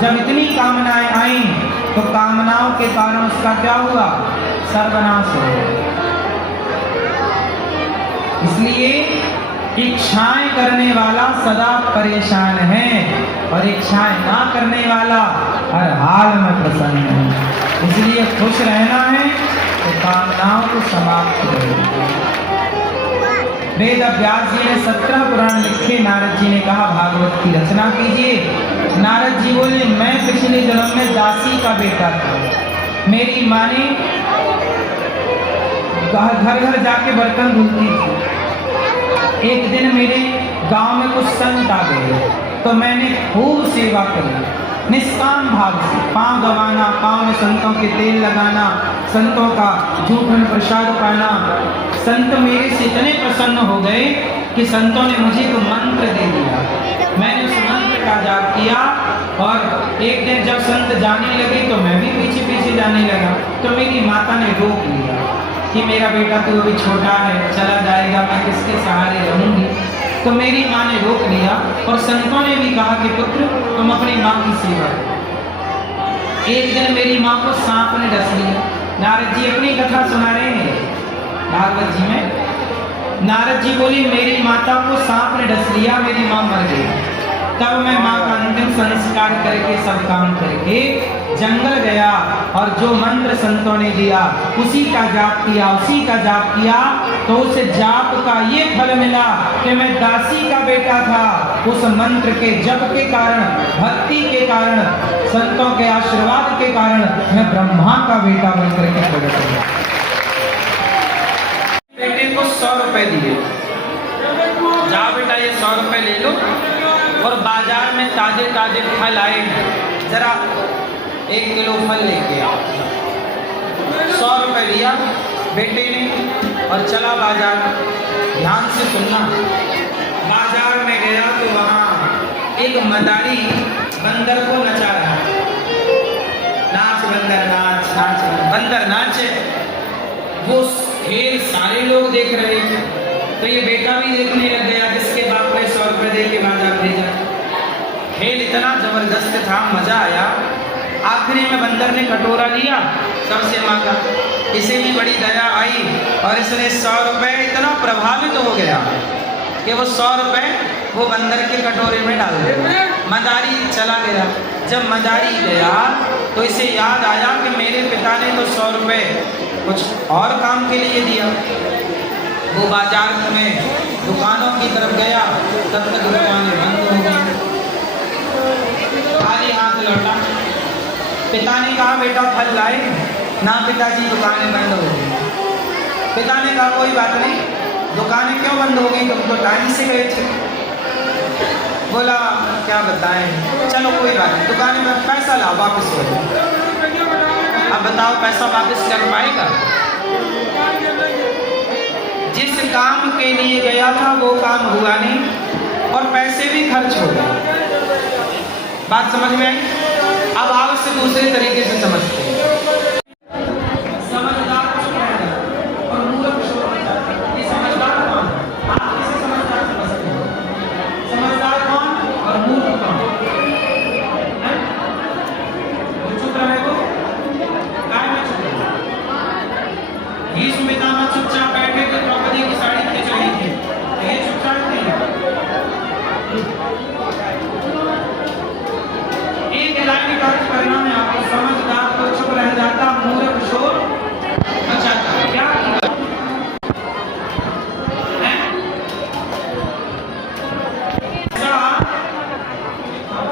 जब इतनी कामनाएं आई तो कामनाओं के कारण उसका क्या हुआ? सर्वनाश हो गया। इसलिए इच्छाएं करने वाला सदा परेशान है और इच्छाएं ना करने वाला हर हाल में प्रसन्न है। इसलिए खुश रहना है तो कामनाओं को समाप्त करें। वेद व्यास जी ने 17 पुराण लिखे। नारद जी ने कहा भागवत की रचना कीजिए। नारद जी बोले मैं पिछले जन्म में दासी का बेटा था। मेरी माँ ने घर घर जाके बर्तन धुलती थी। एक दिन मेरे गांव में कुछ संत आ गए तो मैंने खूब सेवा करी निष्काम भाव से। पाँव दबाना, पाँव में संतों के तेल लगाना, संतों का जूठन प्रसाद पाना। संत मेरे से इतने प्रसन्न हो गए कि संतों ने मुझे एक मंत्र दे दिया। मैंने उस मंत्र का जाप किया और एक दिन जब संत जाने लगे तो मैं भी पीछे पीछे जाने लगा। तो मेरी माता ने रोक लिया कि मेरा बेटा तो अभी छोटा है, चला जाएगा, मैं किसके सहारे रहूंगी। तो मेरी माँ ने रोक लिया और संतों ने भी कहा कि पुत्र तुम अपनी माँ की सेवा करो। एक दिन मेरी माँ को सांप ने डस लिया। नारद जी अपनी कथा सुना रहे हैं भागवत जी में। नारद जी बोली मेरी माता को सांप ने डस लिया, मेरी माँ मर गई। तब मैं माँ का अंतिम संस्कार करके सब काम करके जंगल गया और जो मंत्र संतों ने दिया उसी का जाप किया तो उस जाप का ये फल मिला कि मैं दासी का बेटा था। उस मंत्र के जप के कारण, भक्ति के कारण, संतों के आशीर्वाद के कारण मैं ब्रह्मा का बेटा बनकर के प्रकट हुआ। बेटे को 100 रुपए दिए, जा बेटा ये 100 रुपए ले लो और बाजार में ताजे ताजे फल आए जरा 1 किलो फल लेके आओ। 100 रुपए लिया बेटे ने और चला बाजार। ध्यान से सुनना, बाजार में गया तो वहां एक मदारी बंदर को नचा रहा। नाच बंदर नाच, नाच बंदर नाच। वो खेल सारे लोग देख रहे थे तो ये बेटा भी देखने लग गया जिसके बाप ने 100 रुपए दे के बाजार भेजा। खेल इतना जबरदस्त था, मजा आया। आखिरी में बंदर ने कटोरा लिया, सबसे मांगा। इसे भी बड़ी दया आई और इसने 100 रुपए इतना प्रभावित हो गया कि वो 100 रुपए वो बंदर के कटोरे में डाल दिया। मदारी चला गया। जब मदारी गया तो इसे याद आया कि मेरे पिता ने तो 100 रुपए कुछ और काम के लिए दिया। वो बाजार में दुकानों की तरफ गया, तब तक दुकानें बंद हो गई। खाली हाथ लौटा। पिता ने कहा बेटा फल लाए? ना पिताजी, दुकानें बंद हो गई। पिता ने कहा कोई बात नहीं, दुकानें क्यों बंद हो गई, तुम तो टाइम से गए थे। बोला क्या बताएं, चलो कोई बात नहीं, दुकानें में पैसा लाओ वापस हो जाए। अब बताओ पैसा वापस कर पाएगा? जिस काम के लिए गया था वो काम हुआ नहीं और पैसे भी खर्च हो गए। बात समझ में आई? अब आप इसे दूसरे तरीके से समझते हैं। समझदार और मूर्ख ये समझदार कौन? आप किसे समझदार समझते हो? समझदार कौन और मूर्ख कौन? चुप रहे हो? काय में चुप रहे? भीष्म पितामह चुपचाप बैठे थे, द्रौपदी की साड़ी खींच रही थी, ये चुपचाप नहीं। एक लाइन का अर्थ करना है आपको। समझदार तो चुप रह जाता, मूर्ख शोर मचाता। क्या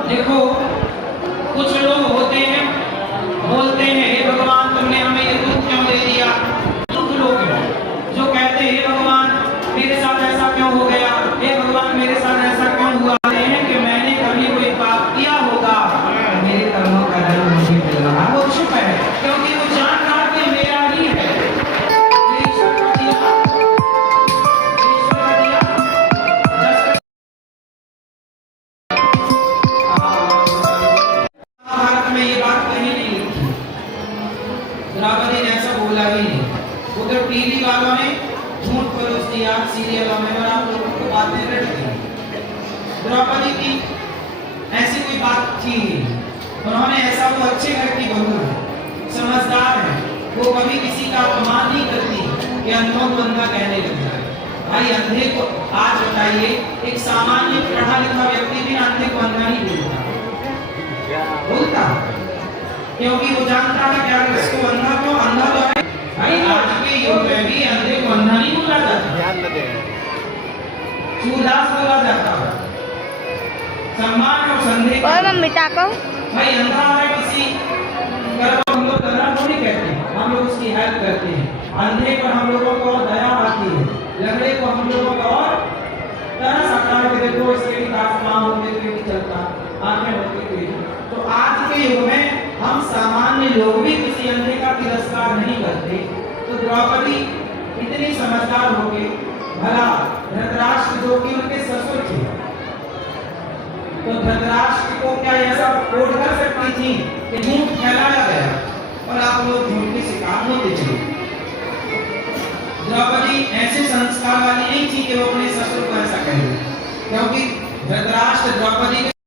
देखो कुछ लोग होते हैं बोलते हैं हे भगवान तुमने हमें ये दुख क्यों दे दिया। लोग जो कहते हैं हे भगवान मेरे साथ ऐसा क्यों हो गया, हे भगवान मेरे साथ ऐसा क्यों हुआ है कि मैंने कभी कोई पाप किया होगा, मेरे कर्मों का दंड मुझे मिल रहा। वो चुप है क्योंकि वो जान रहा कि मेरा ही है। भारत में ये बात कहीं नहीं लिखी, द्रौपदी ने ऐसा बोला ही नहीं। उधर टीवी वालों ने झूठ परोस दिया सीरियलों में और आप लोगों को बातें रट दी। द्रौपदी की ऐसी कोई बात थी उन्होंने ऐसा, वो अच्छे घर की बहू है, समझदार है, वो कभी किसी का अपमान नहीं करती कि अंधों को अंधा कहने लग जाए। भाई अंधे को आज बताइए, एक सामान्य पढ़ा लिखा व्यक्ति भी अंधे को अंधा नहीं बोलता, क्योंकि वो जानता है कि अगर इसको अंधा क्यों, अंधा तो है। भाई आज के युग में भी अंधे को अंधा नहीं बोला जाता, चूदास बोला जाता है। सम्मान और संदेह मम्मी ताको भाई अंधा है किसी तरफ हम लोग करना थोड़ी कहते हैं, हम लोग उसकी हेल्प करते हैं। अंधे पर हम लोगों को और दया आती है, लंगड़े को हम लोगों को और तरस आता है कि देखो इसके भी काफ ना होते हुए नहीं चलता, आंखें होती हुई। तो आज के युग में हम सामान्य लोग भी किसी अंधे का तिरस्कार नहीं करते। तो द्रौपदी इतनी समझदार हो गई, भला धृतराष्ट्र जो कि उनके ससुर थे, तो धृतराष्ट्र को क्या ऐसा कोड कर सकती थी कि झूठ फैलाया गया और आप लोग झूठ के शिकार होते चले। द्रौपदी ऐसे संस्कार वाली नहीं थी कि वो अपने ससुर को ऐसा कहे, क्योंकि धृतराष्ट्र द्रौपदी